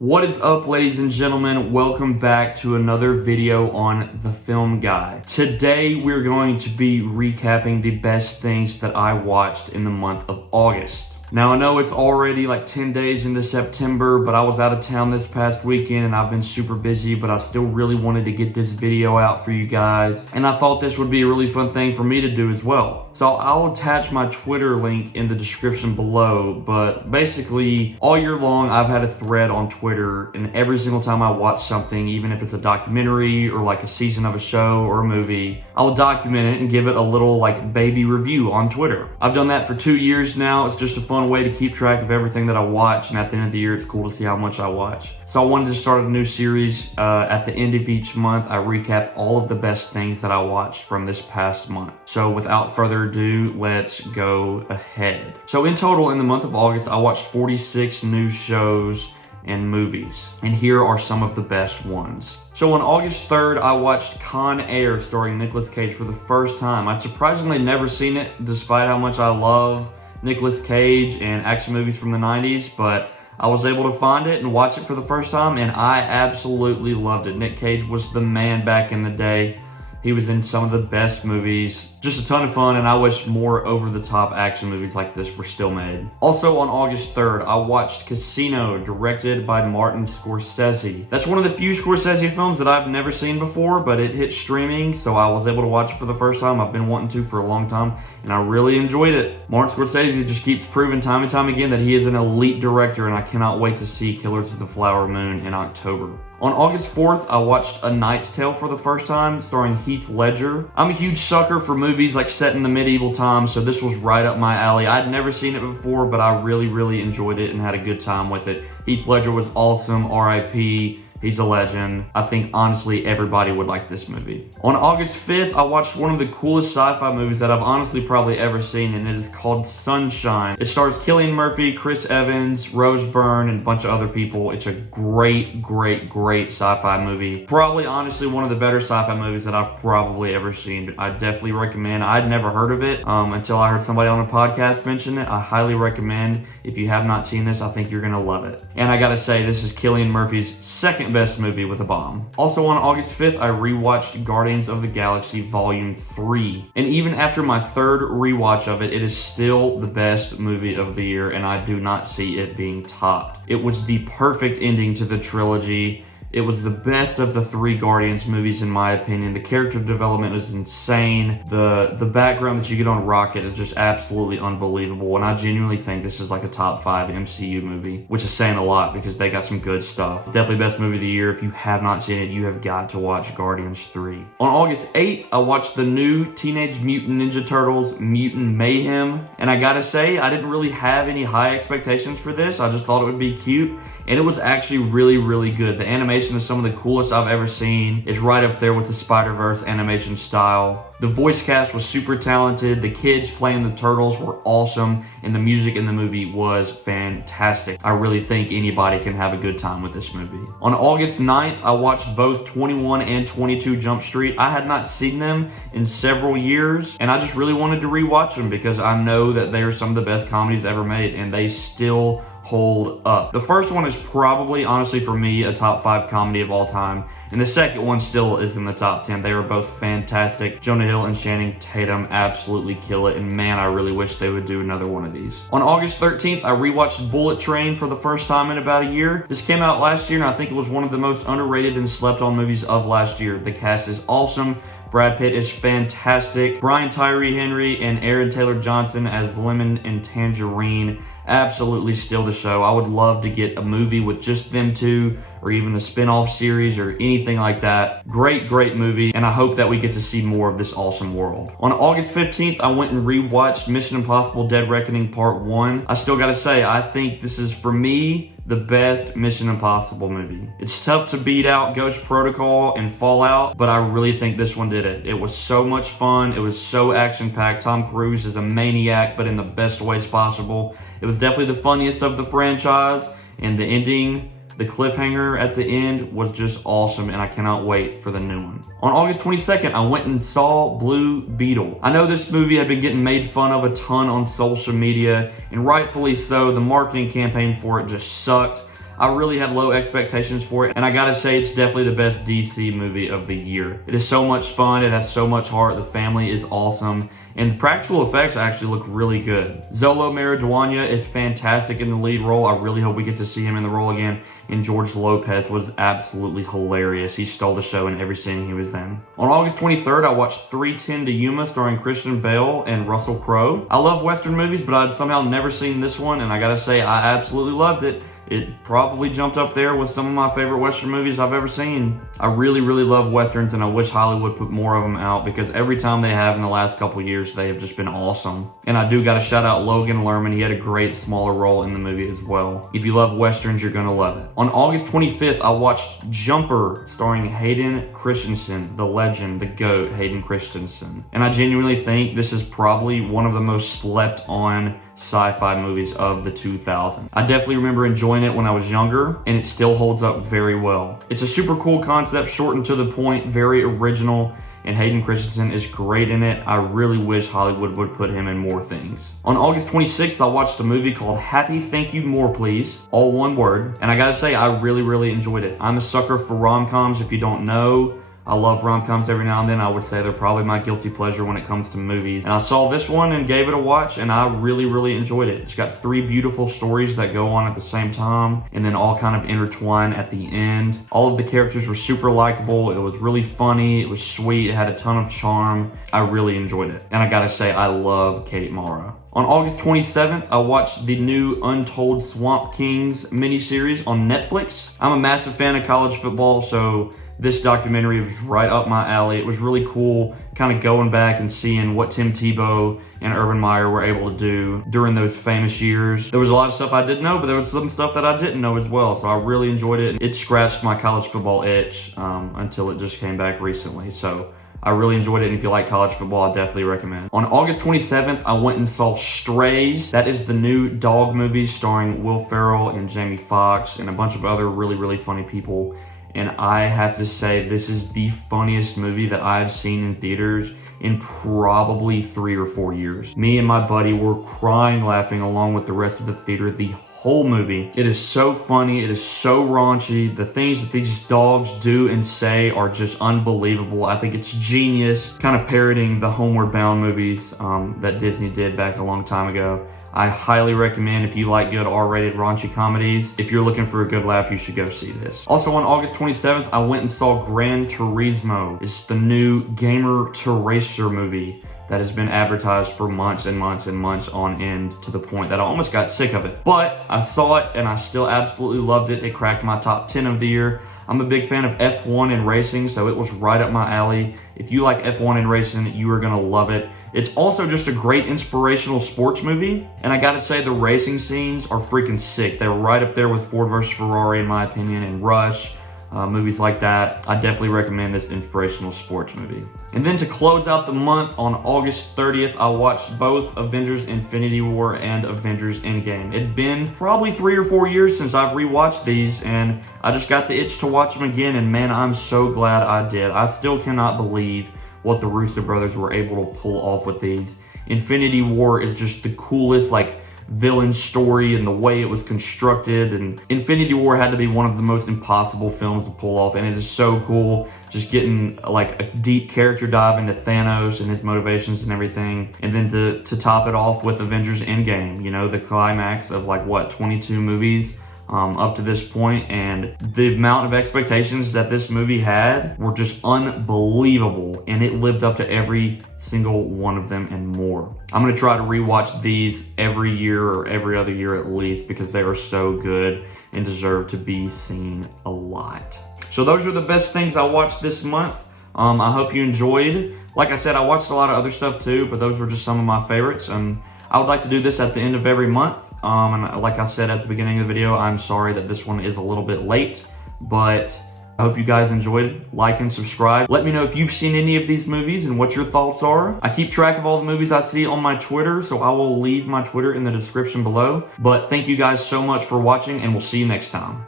What is up, ladies and gentlemen? Welcome back to another video on The Film Guy. Today we're going to be recapping the best things that I watched in the month of August. Now I know it's already like 10 days into September, but I was out of town this past weekend and I've been super busy, but I still really wanted to get this video out for you guys. And I thought this would be a really fun thing for me to do as well. So I'll attach my Twitter link in the description below, but basically all year long I've had a thread on Twitter, and every single time I watch something, even if it's a documentary or like a season of a show or a movie, I'll document it and give it a little like baby review on Twitter. I've done that for 2 years now. It's just a fun way to keep track of everything that I watch, and at the end of the year it's cool to see how much I watch. So I wanted to start a new series. At the end of each month I recap all of the best things that I watched from this past month. So without further ado, let's go ahead. So in total, in the month of August, I watched 46 new shows and movies, and here are some of the best ones. So on August 3rd, I watched Con Air starring Nicolas Cage for the first time. I'd surprisingly never seen it, despite how much I love Nicolas Cage and action movies from the 90s, but I was able to find it and watch it for the first time, and I absolutely loved it. Nick Cage was the man back in the day. He was in some of the best movies. Just a ton of fun, and I wish more over-the-top action movies like this were still made. Also on August 3rd, I watched Casino, directed by Martin Scorsese. That's one of the few Scorsese films that I've never seen before, but it hit streaming, so I was able to watch it for the first time. I've been wanting to for a long time, and I really enjoyed it. Martin Scorsese just keeps proving time and time again that he is an elite director, and I cannot wait to see Killers of the Flower Moon in October. On August 4th, I watched A Knight's Tale for the first time, starring Heath Ledger. I'm a huge sucker for movies like set in the medieval times, so this was right up my alley. I'd never seen it before, but I really enjoyed it and had a good time with it. Heath Ledger was awesome, R.I.P. He's a legend. I think, honestly, everybody would like this movie. On August 5th, I watched one of the coolest sci-fi movies that I've honestly probably ever seen, and it is called Sunshine. It stars Cillian Murphy, Chris Evans, Rose Byrne, and a bunch of other people. It's a great sci-fi movie. Probably, honestly, one of the better sci-fi movies that I've probably ever seen. I definitely recommend. I'd never heard of it until I heard somebody on a podcast mention it. I highly recommend. If you have not seen this, I think you're gonna love it. And I gotta say, this is Cillian Murphy's second best movie with a bomb. Also on August 5th, I rewatched Guardians of the Galaxy Volume 3. And even after my third rewatch of it, it is still the best movie of the year, and I do not see it being topped. It was the perfect ending to the trilogy. It was the best of the three Guardians movies, in my opinion. The character development is insane. The background that you get on Rocket is just absolutely unbelievable. And I genuinely think this is like a top 5 MCU movie, which is saying a lot because they got some good stuff. Definitely best movie of the year. If you have not seen it, you have got to watch Guardians 3. On August 8th, I watched the new Teenage Mutant Ninja Turtles Mutant Mayhem. And I gotta say, I didn't really have any high expectations for this. I just thought it would be cute. And it was actually really good. The animation is some of the coolest I've ever seen. It's right up there with the Spider-Verse animation style. The voice cast was super talented. The kids playing the turtles were awesome. And the music in the movie was fantastic. I really think anybody can have a good time with this movie. On August 9th, I watched both 21 and 22 Jump Street. I had not seen them in several years, and I just really wanted to rewatch them because I know that they are some of the best comedies ever made, and they still hold up. The first one is probably, honestly, for me, a top 5 comedy of all time. And the second one still is in the top 10. They are both fantastic. Jonah Hill and Channing Tatum absolutely kill it. And man, I really wish they would do another one of these. On August 13th, I rewatched Bullet Train for the first time in about a year. This came out last year, and I think it was one of the most underrated and slept on movies of last year. The cast is awesome. Brad Pitt is fantastic. Brian Tyree Henry and Aaron Taylor Johnson as Lemon and Tangerine absolutely steal the show. I would love to get a movie with just them two, or even a spin-off series or anything like that. Great movie, and I hope that we get to see more of this awesome world. On August 15th, I went and rewatched Mission Impossible Dead Reckoning Part 1. I still gotta say, I think this is, for me, the best Mission Impossible movie. It's tough to beat out Ghost Protocol and Fallout, but I really think this one did it. It was so much fun. It was so action-packed. Tom Cruise is a maniac, but in the best ways possible. It was definitely the funniest of the franchise, and the ending, the cliffhanger at the end, was just awesome, and I cannot wait for the new one. On August 22nd, I went and saw Blue Beetle. I know this movie had been getting made fun of a ton on social media, and rightfully so. The marketing campaign for it just sucked. I really had low expectations for it, and I gotta say it's definitely the best DC movie of the year. It is so much fun, it has so much heart, the family is awesome, and the practical effects actually look really good. Xolo Maridueña is fantastic in the lead role. I really hope we get to see him in the role again. And George Lopez was absolutely hilarious. He stole the show in every scene he was in. On August 23rd, I watched 3:10 to Yuma starring Christian Bale and Russell Crowe. I love Western movies, but I'd somehow never seen this one, and I gotta say, I absolutely loved it. It probably jumped up there with some of my favorite Western movies I've ever seen. I really, really love Westerns, and I wish Hollywood put more of them out, because every time they have in the last couple years, they have just been awesome. And I do gotta shout out Logan Lerman. He had a great smaller role in the movie as well. If you love Westerns, you're gonna love it. On August 25th, I watched Jumper, starring Hayden Christensen, the legend, the GOAT, Hayden Christensen. And I genuinely think this is probably one of the most slept on sci-fi movies of the 2000s. I definitely remember enjoying it when I was younger, and it still holds up very well. It's a super cool concept, short and to the point, very original, and Hayden Christensen is great in it. I really wish Hollywood would put him in more things. On August 26th, I watched a movie called Happy Thank You More Please, all one word, and I gotta say, I really, really enjoyed it. I'm a sucker for rom-coms, if you don't know. I love rom-coms every now and then. I would say they're probably my guilty pleasure when it comes to movies. And I saw this one and gave it a watch, and I really, really enjoyed it. It's got 3 beautiful stories that go on at the same time, and then all kind of intertwine at the end. All of the characters were super likable. It was really funny. It was sweet. It had a ton of charm. I really enjoyed it. And I gotta say, I love Kate Mara. On August 27th, I watched the new Untold Swamp Kings miniseries on Netflix. I'm a massive fan of college football, so this documentary was right up my alley. It was really cool kind of going back and seeing what Tim Tebow and Urban Meyer were able to do during those famous years. There was a lot of stuff I didn't know, but there was some stuff that I didn't know as well, so I really enjoyed it. It scratched my college football itch until it just came back recently, so I really enjoyed it, and if you like college football, I definitely recommend. On August 27th, I went and saw Strays. That is the new dog movie starring Will Ferrell and Jamie Foxx and a bunch of other really, really funny people. And I have to say, this is the funniest movie that I've seen in theaters in probably 3 or 4 years. Me and my buddy were crying laughing along with the rest of the theater the whole movie. It is so funny. It is so raunchy. The things that these dogs do and say are just unbelievable. I think it's genius, kind of parodying the Homeward Bound movies that Disney did back a long time ago. I highly recommend, if you like good R-rated raunchy comedies, if you're looking for a good laugh, you should go see this. Also on August 27th, I went and saw Granturismo. It's the new gamer to racer movie that has been advertised for months and months and months on end, to the point that I almost got sick of it. But I saw it and I still absolutely loved it. It cracked my top 10 of the year. I'm a big fan of F1 and racing, so it was right up my alley. If you like F1 and racing, you are gonna love it. It's also just a great inspirational sports movie, and I gotta say the racing scenes are freaking sick. They're right up there with Ford versus Ferrari in my opinion, and Rush, movies like that. I definitely recommend this inspirational sports movie. And then to close out the month, on August 30th, I watched both Avengers Infinity War and Avengers Endgame. It'd been probably 3 or 4 years since I've rewatched these, and I just got the itch to watch them again, and man, I'm so glad I did. I still cannot believe what the Russo brothers were able to pull off with these. Infinity War is just the coolest, villain story, and the way it was constructed, and Infinity War had to be one of the most impossible films to pull off, and it is so cool just getting a deep character dive into Thanos and his motivations and everything, and then to top it off with Avengers Endgame, you know, the climax of 22 movies up to this point, and the amount of expectations that this movie had were just unbelievable, and it lived up to every single one of them and more. I'm gonna try to rewatch these every year or every other year at least, because they are so good and deserve to be seen a lot. So those are the best things I watched this month. I hope you enjoyed. Like I said, I watched a lot of other stuff too, but those were just some of my favorites, and I would like to do this at the end of every month. And like I said at the beginning of the video, I'm sorry that this one is a little bit late, but I hope you guys enjoyed it. Like and subscribe. Let me know if you've seen any of these movies and what your thoughts are. I keep track of all the movies I see on my Twitter, so I will leave my Twitter in the description below. But thank you guys so much for watching, and we'll see you next time.